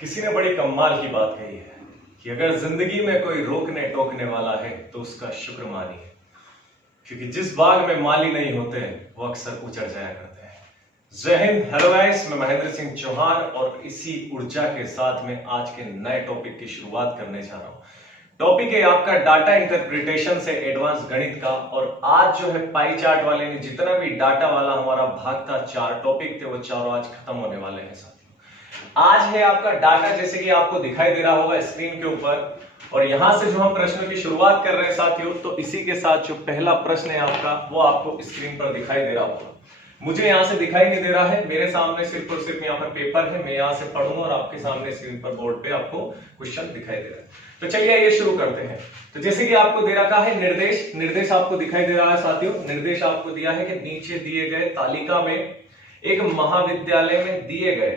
किसी ने बड़ी कमाल की बात कही है कि अगर जिंदगी में कोई रोकने टोकने वाला है तो उसका शुक्र मानिए, क्योंकि जिस बाग में माली नहीं होते वो अक्सर उजड़ जाया करते हैं। जय हिंद, हेलो गाइस, मैं महेंद्र सिंह चौहान और इसी ऊर्जा के साथ में आज के नए टॉपिक की शुरुआत करने जा रहा हूं। टॉपिक है आपका डाटा इंटरप्रिटेशन से एडवांस गणित का। और आज जो है पाई चार्ट वाले ने जितना भी डाटा वाला हमारा भाग था, 4 टॉपिक थे, वो चारों आज खत्म होने वाले हैं साथियों। आज है आपका डाटा, जैसे कि आपको दिखाई दे रहा होगा स्क्रीन के ऊपर, और यहां से जो हम प्रश्न की शुरुआत कर रहे हैं साथियों, तो इसी के साथ जो पहला प्रश्न है आपका वो आपको स्क्रीन पर दिखाई दे रहा होगा। मुझे यहां से दिखाई नहीं दे रहा है, मेरे सामने सिर्फ और सिर्फ यहाँ पर पेपर है, मैं यहां से पढ़ूंगा और आपके सामने स्क्रीन पर बोर्ड पे आपको क्वेश्चन दिखाई दे रहा है। तो चलिए ये शुरू करते हैं। तो जैसे कि आपको दे रखा है निर्देश आपको दिखाई दे रहा है साथियों। निर्देश आपको दिया है कि नीचे दिए गए तालिका में एक महाविद्यालय में दिए गए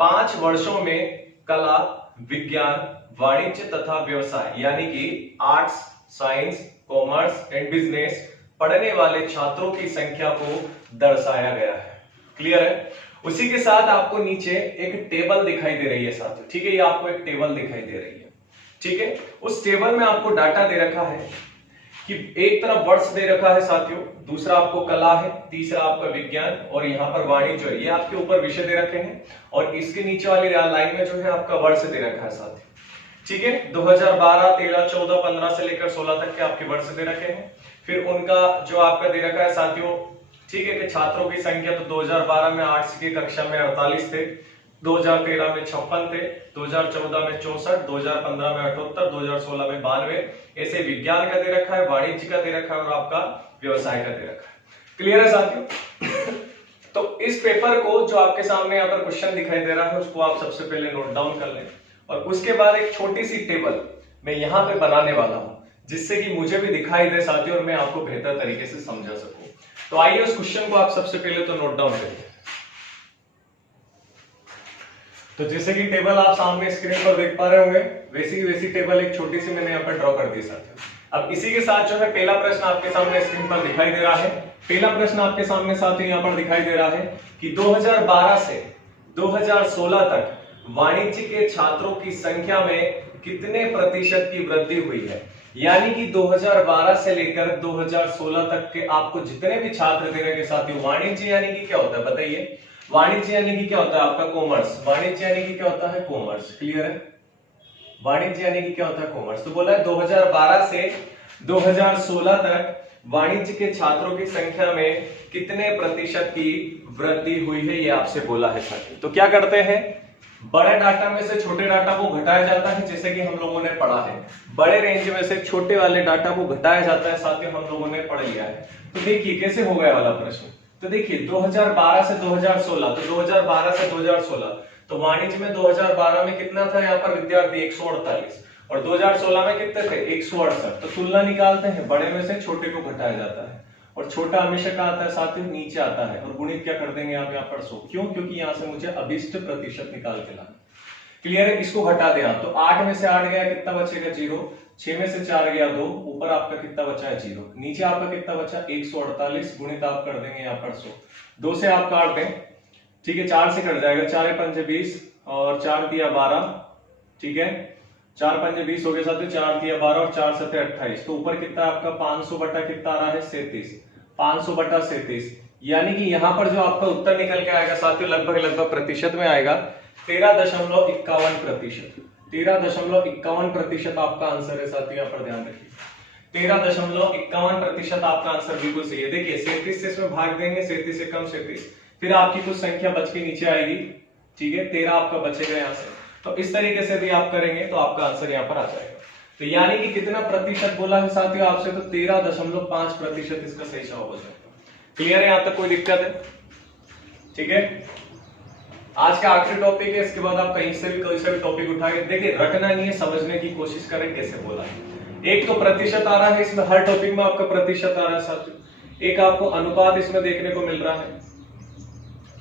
5 वर्षों में कला, विज्ञान, वाणिज्य तथा व्यवसाय यानी कि arts, science, commerce and business पढ़ने वाले छात्रों की संख्या को दर्शाया गया है। क्लियर है? उसी के साथ आपको नीचे एक टेबल दिखाई दे रही है साथियों। ठीक है, ये आपको एक टेबल दिखाई दे रही है। ठीक है, उस टेबल में आपको डाटा दे रखा है कि एक तरफ वर्ष दे रखा है साथियों, दूसरा आपको कला है, तीसरा आपका विज्ञान और यहाँ पर वाणिज्य है। ये आपके ऊपर विषय दे रखे हैं और इसके नीचे वाली लाइन में जो है आपका वर्ष दे रखा है साथियों। ठीक है, 2012, 13, 14, 15 से लेकर 16 तक के आपके वर्ष दे रखे हैं। फिर उनका जो आपका दे रखा है साथियों, ठीक है, कि छात्रों की संख्या तो 2012 में आर्ट्स की कक्षा में 48 थे, 2013 में 56 थे, 2014 में 64, 2015 में 78, 2016 में 92, ऐसे विज्ञान का दे रखा है, वाणिज्य का दे रखा है और आपका व्यवसाय का दे रखा है। क्लियर है साथियों? तो इस पेपर को जो आपके सामने यहाँ पर क्वेश्चन दिखाई दे रहा है उसको आप सबसे पहले नोट डाउन कर लें और उसके बाद एक छोटी सी टेबल मैं यहाँ पे बनाने वाला हूं जिससे कि मुझे भी दिखाई दे साथियों और मैं आपको बेहतर तरीके से समझा सकूं। तो आइए उस क्वेश्चन को आप सबसे पहले तो नोट डाउन करिए। तो जैसे कि टेबल आप सामने स्क्रीन पर देख पा रहे होंगे, वैसी टेबल एक छोटी सी मैंने यहाँ पर ड्रॉ कर दी साथियों। अब इसी के साथ जो है पहला प्रश्न आपके सामने स्क्रीन पर दिखाई दे रहा है। पहला प्रश्न आपके सामने साथियों यहाँ पर दिखाई दे रहा है कि 2012 से 2016 तक वाणिज्य के छात्रों की संख्या में कितने प्रतिशत की वृद्धि हुई है। यानी कि 2012 से लेकर 2016 तक के आपको जितने भी छात्र दे रहे साथियों, वाणिज्य यानी कि क्या होता है बताइए? वाणिज्य यानी कि क्या होता है आपका? कॉमर्स। वाणिज्य यानी कि क्या होता है? कॉमर्स। क्लियर है? वाणिज्य यानी कि क्या होता है? कॉमर्स। तो बोला है 2012 से 2016 तक वाणिज्य के छात्रों की संख्या में कितने प्रतिशत की वृद्धि हुई है, ये आपसे बोला है साथियों। तो क्या करते हैं, बड़े डाटा में से छोटे डाटा को घटाया जाता है, जैसे कि हम लोगों ने पढ़ा है। बड़े रेंज में से छोटे वाले डाटा को घटाया जाता है साथियों, हम लोगों ने पढ़ लिया है। तो देखिए कैसे हो गया वाला प्रश्न। तो देखिए 2012 से 2016, तो 2012 से 2016 तो वाणिज्य में 2012 में कितना था यहाँ पर विद्यार्थी? 148 और 2016 में कितने थे? 168। तो तुलना निकालते हैं, बड़े में से छोटे को घटाया जाता है और छोटा हमेशा कहाँ आता है साथियों? नीचे आता है। और गुणित क्या कर देंगे आप यहाँ पर 100। क्यों? क्योंकि यहाँ से मुझे अभिष्ट प्रतिशत निकाल के लाना। क्लियर है? इसको घटा दें आप, तो 8 में से 8 गया, कितना बचेगा? 0। 6 में से 4 गया 2, ऊपर आपका कितना बचा है? 0। नीचे आपका कितना बचा? 148, गुणित आप कर देंगे यहाँ पर 100। 2 से आप काट दें, ठीक है, 4 से कट जाएगा, 4 पंजे 20 और 4 दिया 12, ठीक है, 4 पंजे 20 हो गए साथियों, 4 दिया 12 और 4 सत्ते 28। तो ऊपर कितना आपका 500 बटा कितना आ रहा है? 37। 500 बटा 37, यानी कि यहाँ पर जो आपका उत्तर निकल के आएगा साथियों लगभग प्रतिशत में आएगा 13.51 प्रतिशत। 13.51 प्रतिशत आपका आंसर है साथियों, यहाँ पर ध्यान रखिए। 13.51 प्रतिशत आपका आंसर बिल्कुल सही है। देखिए 37 से इसमें भाग देंगे, 37 से कम 37, फिर आपकी कुछ संख्या बच के नीचे आएगी, ठीक है, 13 आपका बचेगा यहाँ से। तो इस तरीके से भी आप करेंगे तो आपका आंसर यहाँ पर आ जाएगा। तो यानी कि कितना प्रतिशत बोला है साथियों आपसे? तो 13.5 प्रतिशत इसका सही जवाब हो जाएगा। क्लियर है? यहां तक कोई दिक्कत है? ठीक है, आज का आखिरी टॉपिक है, इसके बाद आप कहीं से भी कोई सा भी टॉपिक उठाए, देखिए रटना नहीं है, समझने की कोशिश करें कैसे बोला है। एक तो प्रतिशत आ रहा है इसमें, हर टॉपिक में आपका प्रतिशत आ रहा है साथियों। एक आपको अनुपात इसमें देखने को मिल रहा है,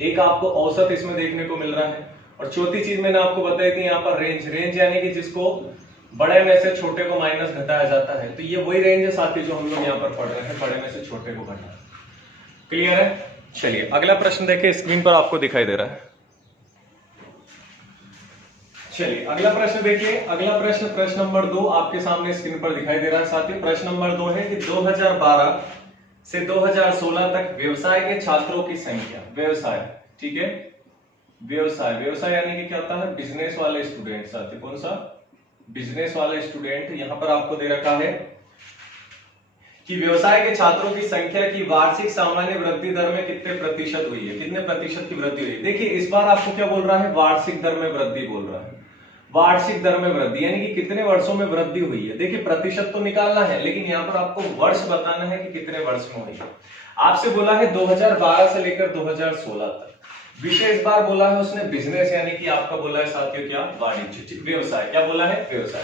एक आपको औसत इसमें देखने को मिल रहा है, और चौथी चीज मैंने आपको बताई थी यहाँ पर रेंज यानी कि जिसको बड़े में से छोटे को माइनस घटाया जाता है। तो ये वही रेंज है साथी जो हम लोग यहाँ पर पढ़ रहे हैं, बड़े में से छोटे को घटाना। क्लियर है? चलिए अगला प्रश्न देखिए, स्क्रीन पर आपको दिखाई दे रहा है। चलिए अगला प्रश्न देखिए। अगला प्रश्न नंबर 2 आपके सामने स्क्रीन पर दिखाई दे रहा है साथियों। प्रश्न नंबर 2 है कि 2012 से 2016 तक व्यवसाय के छात्रों की संख्या, व्यवसाय, ठीक है, व्यवसाय यानी कि क्या होता है, बिजनेस वाले स्टूडेंट साथियों। कौन सा, बिजनेस वाले स्टूडेंट। यहां पर आपको दे रखा है कि व्यवसाय के छात्रों की संख्या की वार्षिक सामान्य वृद्धि दर में कितने प्रतिशत हुई है, कितने प्रतिशत की वृद्धि हुई है। देखिए इस बार आपको क्या बोल रहा है, वार्षिक दर में वृद्धि बोल रहा है, वार्षिक दर में वृद्धि यानी कि कितने वर्षों में वृद्धि हुई है। देखिए प्रतिशत तो निकालना है लेकिन यहाँ पर आपको वर्ष बताना है कि कितने वर्ष में हुई है। आपसे बोला है 2012 से लेकर 2016 तक। विषय इस बार बोला है उसने बिजनेस यानी कि आपका बोला है साथियों क्या, वाणिज्य, व्यवसाय। क्या बोला है, व्यवसाय।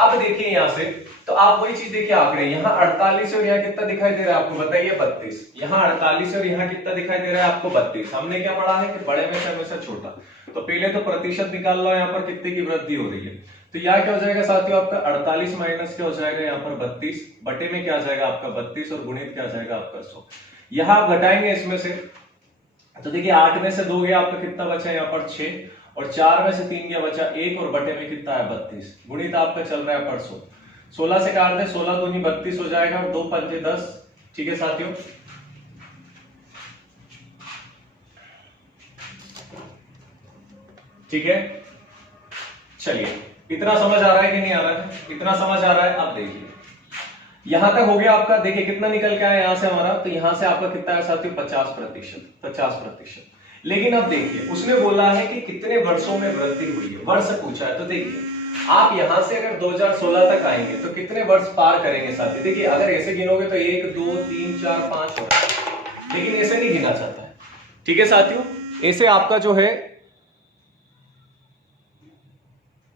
अब देखिए यहां से तो आप वही चीज देखिए आंकड़े, यहाँ 48 और यहाँ कितना दिखाई दे रहा है आपको, बताइए 32। यहाँ 48 और यहाँ कितना दिखाई दे रहा है आपको, 32। हमने क्या पढ़ा है कि बड़े में से हमेशा छोटा, तो पहले तो प्रतिशत निकाल लो यहाँ पर कितने की वृद्धि हो रही है। तो यहाँ क्या हो जाएगा साथियों आपका 48 माइनस क्या हो जाएगा यहाँ पर 32, बटे में क्या आ जाएगा आपका 32 और गुणित क्या आ जाएगा आपका 100। यहाँ आप घटाएंगे इसमें से तो देखिए 8 में से 2 गया आपका कितना बचा यहाँ पर 6, और 4 में से 3 गया बचा 1, और बटे में कितना है 32। गुणित आपका चल रहा है पर 100। 16 से काट दे, 16 दूनी 32 हो जाएगा और 2 पंजे 10। ठीक है साथियों, ठीक है। चलिए इतना समझ आ रहा है कि नहीं आ रहा है, इतना समझ आ रहा है। अब देखिए यहां तक हो गया आपका, देखिए कितना निकल के आया यहां से हमारा, तो यहां से आपका कितना है साथियों 50%, 50%। लेकिन अब देखिए उसने बोला है कि कितने वर्षों में वृद्धि हुई है, वर्ष पूछा है। तो देखिए आप यहां से अगर 2016 तक आएंगे तो कितने वर्ष पार करेंगे साथी। देखिए अगर ऐसे गिनोगे तो 1 2 3 4 5 वर्ष, लेकिन ऐसे नहीं गिना जाता है। ठीक है साथियों, ऐसे आपका जो है,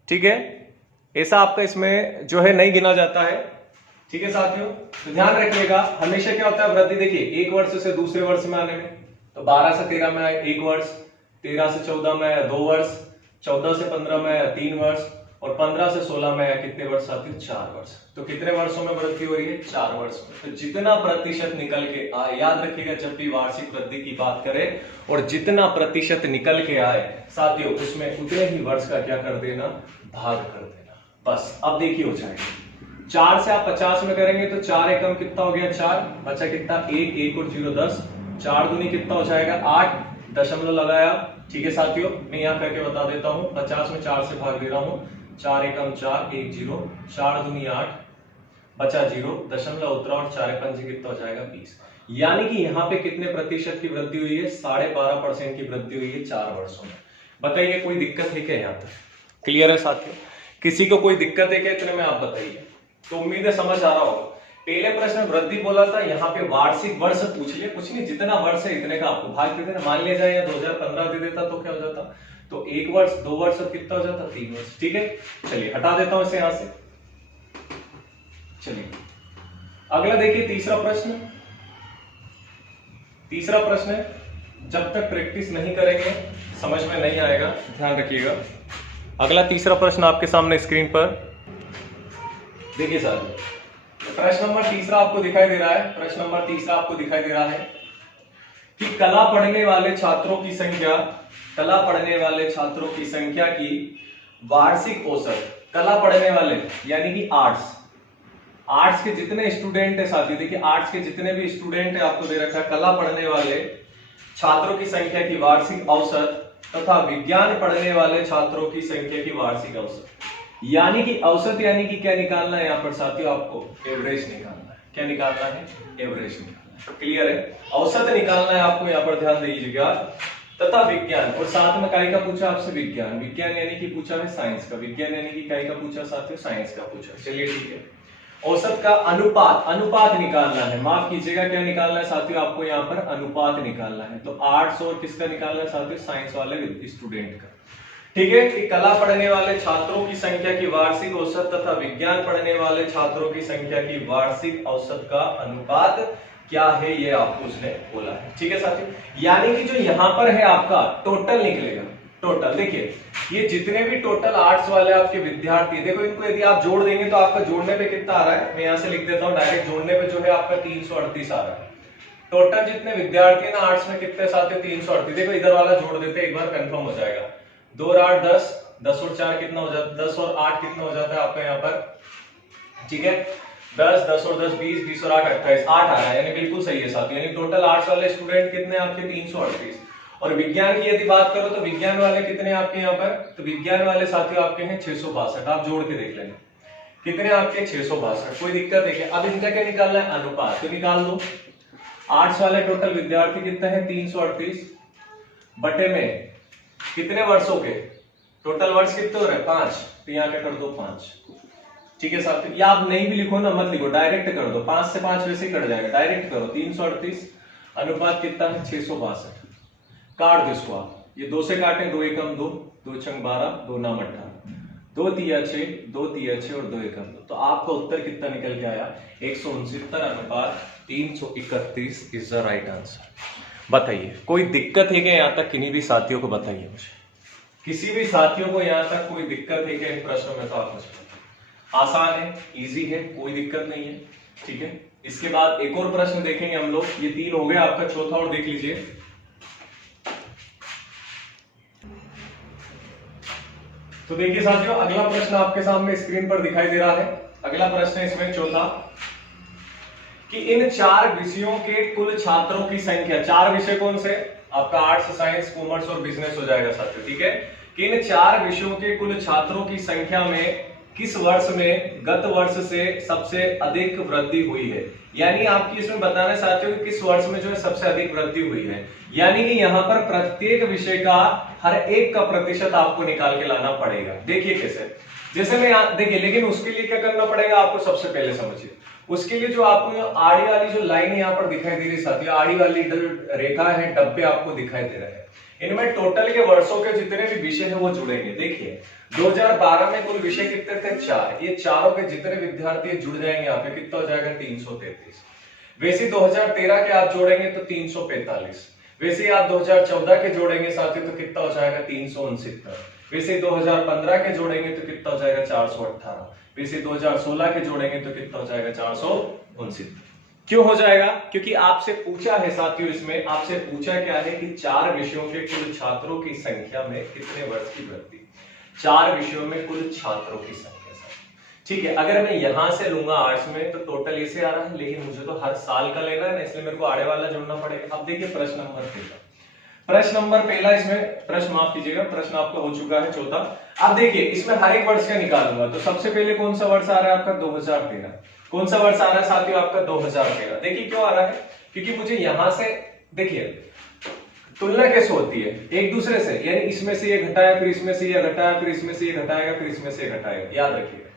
ठीक है, ऐसा आपका इसमें जो है नहीं गिना जाता है। ठीक है साथियों, तो ध्यान रखिएगा हमेशा क्या होता है वृद्धि। देखिए एक वर्ष से दूसरे वर्ष में आने में, तो 12 से 13 में आए 1 वर्ष, 13 से 14 में आया 2 वर्ष, 14 से 15 में आया 3 वर्ष, और 15 से 16 में आया कितने वर्ष साथियों 4 वर्ष। तो कितने वर्षों में वृद्धि हो रही है, 4 वर्ष में। तो जितना प्रतिशत निकल के आए, याद रखिएगा जब भी वार्षिक वृद्धि की बात करें, और जितना प्रतिशत निकल के आए साथियों उसमें उतने ही वर्ष का क्या कर देना, भाग कर देना, बस। अब देखिए हो जाएगा 4 से आप 50 में करेंगे तो 4 एकम कितना हो गया 4, बचा कितना 1, 1 और 0 10, 4 दूनी कितना हो जाएगा 8, दशमलव लगाया। ठीक है साथियों, मैं यहाँ करके बता देता हूँ, 50 में 4 से भाग दे रहा हूँ, 4 एकम 4, 1 0, 4 दूनी 8, बचा 0, दशमलव उतरा और 4 पंजे कितना हो जाएगा 20। यानी कि यहाँ पे कितने प्रतिशत की वृद्धि हुई है, 12.5% की वृद्धि हुई है 4 वर्षों में। बताइए कोई दिक्कत है क्या, यहाँ तक क्लियर है साथियों, किसी को कोई दिक्कत है क्या इतने में, आप बताइए। तो उम्मीद है समझ आ रहा होगा। पहले प्रश्न वृद्धि बोला था, यहाँ पे वार्षिक वर्ष पूछ लिया, कुछ नहीं, जितना वर्ष है इतने का आपको भाग दे देना। मान लिया जाए या 2015 दे देता तो क्या हो जाता, तो 1 वर्ष 2 वर्ष और कितना हो जाता 3 वर्ष। ठीक है, चलिए हटा देता हूं इसे यहां से। चलिए अगला देखिए तीसरा प्रश्न। तीसरा प्रश्न है, जब तक प्रैक्टिस नहीं करेंगे समझ में नहीं आएगा, ध्यान रखिएगा। अगला तीसरा प्रश्न आपके सामने स्क्रीन पर देखिए साथियों, प्रश्न नंबर तीसरा आपको दिखाई दे रहा है। प्रश्न नंबर तीसरा आपको दिखाई दे रहा है कि कला पढ़ने वाले छात्रों की संख्या, कला पढ़ने वाले छात्रों की संख्या की वार्षिक औसत, कला पढ़ने वाले यानी कि आर्ट्स के जितने स्टूडेंट है साथी, देखिए आर्ट्स के जितने भी स्टूडेंट है आपको दे रखा है, कला पढ़ने वाले छात्रों की संख्या की वार्षिक औसत तथा विज्ञान पढ़ने वाले छात्रों की संख्या की वार्षिक औसत। यानी कि औसत यानी कि क्या निकालना है यहाँ पर साथियों, आपको एवरेज निकालना है। क्या निकालना है, एवरेज निकालना है। क्लियर है, औसत निकालना है आपको, यहाँ पर ध्यान दीजिएगा। तथा विज्ञान, और साथ में काय का पूछा आपसे, विज्ञान, विज्ञान यानी कि पूछा है साइंस का, विज्ञान यानी कि काय का पूछा साथियों, साइंस का पूछा। चलिए ठीक है, औसत का अनुपात, अनुपात निकालना है, माफ कीजिएगा क्या निकालना है साथियों, आपको यहाँ पर अनुपात निकालना है। तो आर्ट्स और किसका निकालना है साथियों, साइंस वाले स्टूडेंट का। ठीक है, कि कला पढ़ने वाले छात्रों की संख्या की वार्षिक औसत तथा विज्ञान पढ़ने वाले छात्रों की संख्या की वार्षिक औसत का अनुपात क्या है, ये आपको उसने बोला है। ठीक है साथियों, यानी कि जो यहाँ पर है आपका टोटल निकलेगा, टोटल। देखिए ये जितने भी टोटल आर्ट्स वाले आपके विद्यार्थी, देखो इनको यदि आप जोड़ देंगे तो आपका जोड़ने पे कितना आ रहा है, मैं यहाँ से लिख देता हूँ डायरेक्ट, जोड़ने पे जो है आपका 338 आ रहा है। टोटल जितने विद्यार्थी ना आर्ट्स में कितने साथियों 338, देखो इधर वाला जोड़ देते एक बार कंफर्म हो जाएगा। 2 और 8 10, 10 और 4 कितना हो जाता है, 10 और 8 कितना हो जाता है आपका यहाँ पर, ठीक है 10, 10 और 10 20, 20 और 8 28, 8 आ रहा है, यानी बिल्कुल सही है साथियों, यानी टोटल आर्ट्स वाले स्टूडेंट कितने आपके 338। और विज्ञान की यदि बात करो तो विज्ञान वाले कितने आपके यहाँ पर, तो विज्ञान वाले साथियों आपके हैं 662, आप जोड़ के देख लेना कितने आपके 662, कोई दिक्कत है क्या। अब इनका क्या निकालना है, अनुपात, तो निकाल दो। आर्ट्स वाले टोटल विद्यार्थी कितने हैं 338 बटे में कितने वर्षों के, टोटल वर्ष कितने हो रहे हैं 5, तो यहाँ क्या कर दो 5, ठीक है साथियों। या आप नहीं भी लिखो ना, मत लिखो, डायरेक्ट कर दो, 5 से 5 वैसे ही कट जाएगा, डायरेक्ट करो। 338 अनुपात कितना है 662, काट दो इसको आप, ये 2 से काटें, 2 एकम 2, 2 छंग 12, 2 नाम 18, 2 तिया 6, 2 तिया 6 और 2 एकम 2, तो आपका उत्तर कितना निकल के आया 169 अनुपात 331 इज द राइट आंसर। बताइए कोई दिक्कत है क्या यहाँ तक, किन्हीं भी साथियों को बताइए मुझे, किसी भी साथियों को यहाँ तक कोई दिक्कत है क्या इन प्रश्नों में, तो आप मुझे आसान है, इजी है, कोई दिक्कत नहीं है, ठीक है। इसके बाद एक और प्रश्न देखेंगे हम लोग, ये 3 हो गया, आपका चौथा और देख लीजिए। तो देखिए साथियों अगला प्रश्न आपके सामने स्क्रीन पर दिखाई दे रहा है। अगला प्रश्न है इसमें चौथा, कि इन 4 विषयों के कुल छात्रों की संख्या, 4 विषय कौन से, आपका आर्ट्स, साइंस, कॉमर्स और बिजनेस हो जाएगा साथियों, ठीक है। कि इन 4 विषयों के कुल छात्रों की संख्या में किस वर्ष में गत वर्ष से सबसे अधिक वृद्धि हुई है, यानी आपकी इसमें बताना चाहते हो कि किस वर्ष में जो है सबसे अधिक वृद्धि हुई है, यानी कि यहाँ पर प्रत्येक विषय का हर एक का प्रतिशत आपको निकाल के लाना पड़ेगा। देखिए कैसे, जैसे मैं यहाँ देखिए, लेकिन उसके लिए क्या करना पड़ेगा आपको, सबसे पहले समझिए, उसके लिए जो आपको आड़ी वाली जो लाइन यहाँ पर दिखाई दे रही साथियों, आड़ी वाली रेखा है, डब्बे आपको दिखाई दे रहे हैं, इनमें टोटल के वर्षों के जितने भी विषय हैं वो जुड़ेंगे। देखिए 2012 में कुल विषय कितने थे 4, ये चारों के जितने विद्यार्थी जुड़ जाएंगे यहाँ पे, कितना हो जाएगा 333। वैसे 2013 के आप जोड़ेंगे तो 345, वैसे आप 2014 के जोड़ेंगे साथियों तो कितना हो जाएगा 369, वैसे 2015 के जोड़ेंगे तो कितना हो जाएगा 418, वैसे 2016 के जोड़ेंगे तो कितना हो जाएगा 469। क्यों हो जाएगा, क्योंकि आपसे पूछा है साथियों, इसमें आपसे पूछा क्या है कि 4 विषयों के कुल छात्रों की संख्या में कितने वर्ष की वृद्धि, 4 विषयों में कुल छात्रों की संख्या, ठीक है। अगर मैं यहां से लूंगा आर्ट्स में तो टोटल इसे आ रहा है, लेकिन मुझे तो हर साल का लेना है ना, इसलिए मेरे को आड़े वाला जोड़ना पड़ेगा। अब देखिए प्रश्न नंबर पहला, प्रश्न नंबर पहला, इसमें प्रश्न माफ कीजिएगा, प्रश्न आपका हो चुका है चौथा। अब देखिए इसमें हर एक वर्ष का निकालूंगा, तो सबसे पहले कौन सा वर्ष आ रहा है आपका 2013, कौन सा वर्ष आ रहा है साथियों आपका 2013। देखिए क्यों आ रहा है, क्योंकि मुझे यहां से देखिए तुलना कैसे होती है एक दूसरे से, यानी इसमें से ये घटाया, फिर इसमें से ये घटाया, फिर इसमें से ये घटाएगा, फिर इसमें से घटाएगा, याद रखिएगा,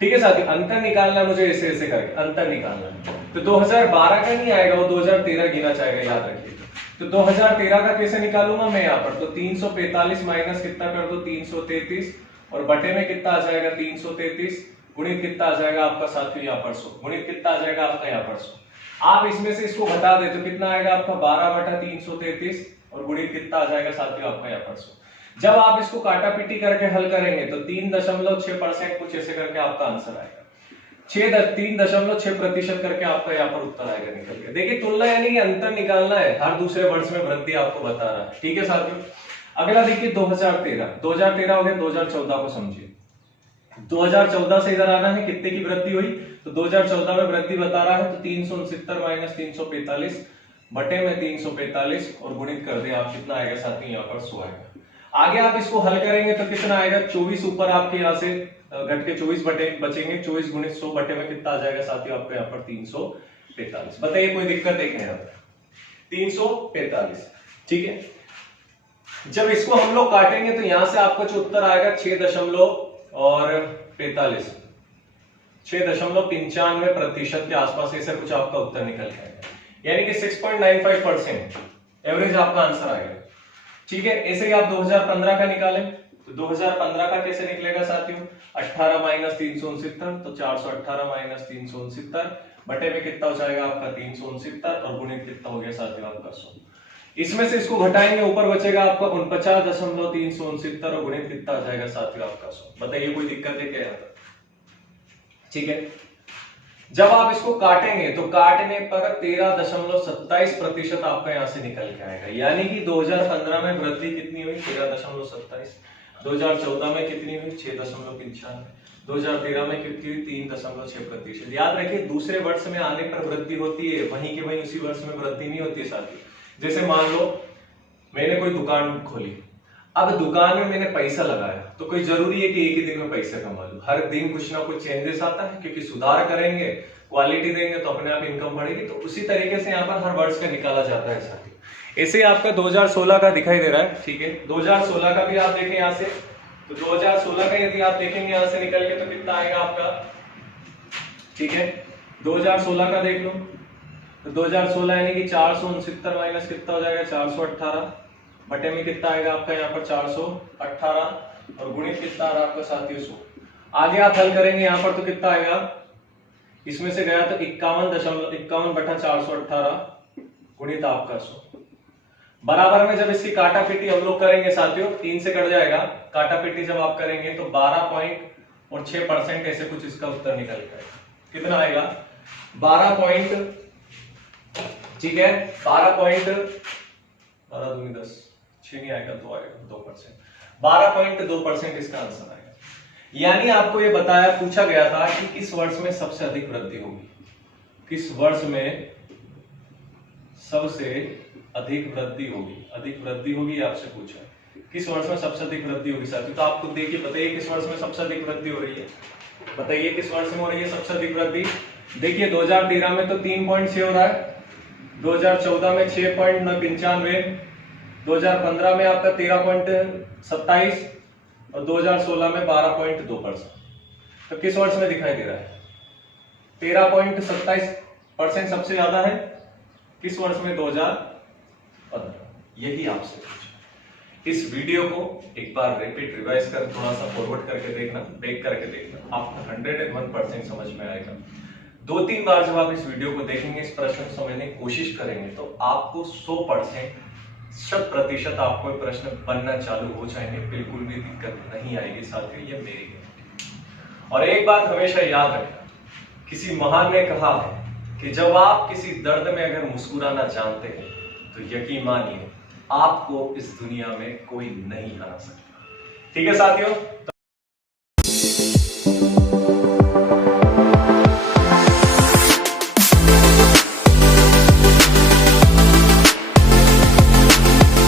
ठीक है साथियों। अंतर निकालना मुझे ऐसे ऐसे करके अंतर निकालना, तो 2012 का नहीं आएगा, वो 2013 गिना जाएगा, याद रखिएगा। तो 2013 का कैसे निकालूंगा मैं यहाँ पर, तो 345 माइनस कितना कर दो 333, और बटे में कितना आ जाएगा 333, गुणित कितना आ जाएगा आपका साथियों यहाँ पर 100, गुणित कितना आ जाएगा आपका यहाँ पर 100। आप इसमें से इसको घटा दे तो कितना आएगा आपका 12/333, और गुणित कितना आ जाएगा साथियों आपका यहाँ पर 100। जब आप इसको काटा पीटी करके हल करेंगे तो 3.6% कुछ ऐसे करके आपका आंसर आएगा, 3.6% करके आपका यहाँ पर उत्तर आएगा निकल के। देखिए तुलना यानी कि अंतर निकालना है, हर दूसरे वर्ष में वृद्धि आपको बता रहा है, ठीक है साथियों। अगला देखिए 2013 हो गया, 2014 को समझिए, 2014 से इधर आना है, कितने की वृद्धि हुई, तो 2014 में वृद्धि बता रहा है, तो 369 माइनस 345 बटे में 345 और गुणित कर दे आप, कितना आएगा साथियों यहाँ पर 100 आएगा। आगे आप इसको हल करेंगे तो कितना आएगा 24 ऊपर आपके यहाँ से घट के 24 बटे बचेंगे, 24 गुणित 100 बटे में कितना आ जाएगा साथियों आपको यहाँ पर 345। बताइए कोई दिक्कत है क्या यहाँ पर, 345, ठीक है। जब इसको हम लोग काटेंगे तो यहां से आपका जो उत्तर आएगा 6.95% के आसपास ऐसा कुछ आपका उत्तर निकल जाएगा, यानी कि 6.95% एवरेज आपका आंसर आएगा, ठीक है। ऐसे ही आप 2015 का निकालें तो 2015 का कैसे निकलेगा साथियों, 18 माइनस 369, तो 418 माइनस 369 बटे में कितना हो जाएगा आपका 369 और गुणित कितना हो गया साथियों आपका 100। इसमें से इसको घटाएंगे, ऊपर बचेगा आपका 49.369 और गुणित कितना आ जाएगा साथियों आपका 100। बताइए कोई दिक्कत है क्या यहाँ पर, ठीक है। जब आप इसको काटेंगे तो काटने पर 13.27% आपका यहां से निकल के आएगा, यानी कि 2015 में वृद्धि कितनी हुई 13.27, 2014 में कितनी हुई 6.95, 2013 में कितनी हुई 3.6%। याद रखिए दूसरे वर्ष में आने पर वृद्धि होती है, वहीं के वहीं उसी वर्ष में वृद्धि नहीं होती साथी। जैसे मान लो मैंने कोई दुकान खोली, अब दुकान में मैंने पैसा लगाया, तो कोई जरूरी है कि एक ही दिन में पैसा कमा लूं। हर दिन कुछ ना कुछ चेंजेस आता है, क्योंकि सुधार करेंगे, क्वालिटी देंगे तो अपने आप इनकम बढ़ेगी। तो उसी तरीके से यहाँ पर हर वर्ष का निकाला जाता है साथी। ऐसे आपका 2016 का दिखाई दे रहा है, ठीक है। 2016 का भी आप देखें यहाँ से, तो 2016 का यदि आप देखेंगे यहाँ से निकल के तो कितना आएगा आपका, ठीक है। 2016 का देख लो, तो 2016 यानी कि 469 माइनस कितना हो जाएगा 418 बटे में कितना आएगा आपका यहाँ पर 418 और गुणित कितना आ रहा है आपका साथियों 100। आगे आप हल करेंगे यहाँ पर तो कितना आएगा, इसमें से गया तो 51 बटा 418 गुणित आपका 100। बराबर में जब इसकी काटा पीटी हम लोग करेंगे साथियों, 3 से कट जाएगा, काटा पीटी जब आप करेंगे तो 12.6% ऐसे कुछ इसका उत्तर निकल जाएगा। कितना आएगा 12 ठीक है 12 दूनी 10, 6 नहीं आएगा, 2 आएगा, 2%, 12.2% इसका आंसर आएगा। यानी आपको ये बताया, पूछा गया था कि किस वर्ष में सबसे अधिक वृद्धि होगी, किस वर्ष में सबसे अधिक वृद्धि होगी, आपसे पूछा किस वर्ष में सबसे अधिक वृद्धि होगी साथियों। तो आप खुद देखिए, बताइए किस वर्ष में सबसे अधिक वृद्धि हो रही है, बताइए किस वर्ष में हो रही है सबसे अधिक वृद्धि। देखिए 2013 में तो 3.6 हो रहा है, 2014 में 6.95, 2015 में आपका 13.27 और 2016 में 12.2%। तो किस वर्ष में दिखाई दे रहा है 13.27% सबसे ज्यादा है, किस वर्ष में 2015। यही आपसे पूछा। इस वीडियो को एक बार रिपीट रिवाइज कर थोड़ा सा फॉरवर्ड करके देखना, बैक करके देखना, आपको 101% समझ में आएगा। 2-3 बार जब आप इस वीडियो को देखेंगे, इस प्रश्न को समझने की कोशिश करेंगे तो आपको 100% आपको प्रश्न बनना चालू हो जाएंगे, बिल्कुल भी दिक्कत नहीं आएगी साथियों, ये मेरी गारंटी। और एक बात हमेशा याद रखना, किसी महान ने कहा है कि जब आप किसी दर्द में अगर मुस्कुराना जानते हैं तो यकीन मानिए आपको इस दुनिया में कोई नहीं हरा सकता। ठीक है साथियों।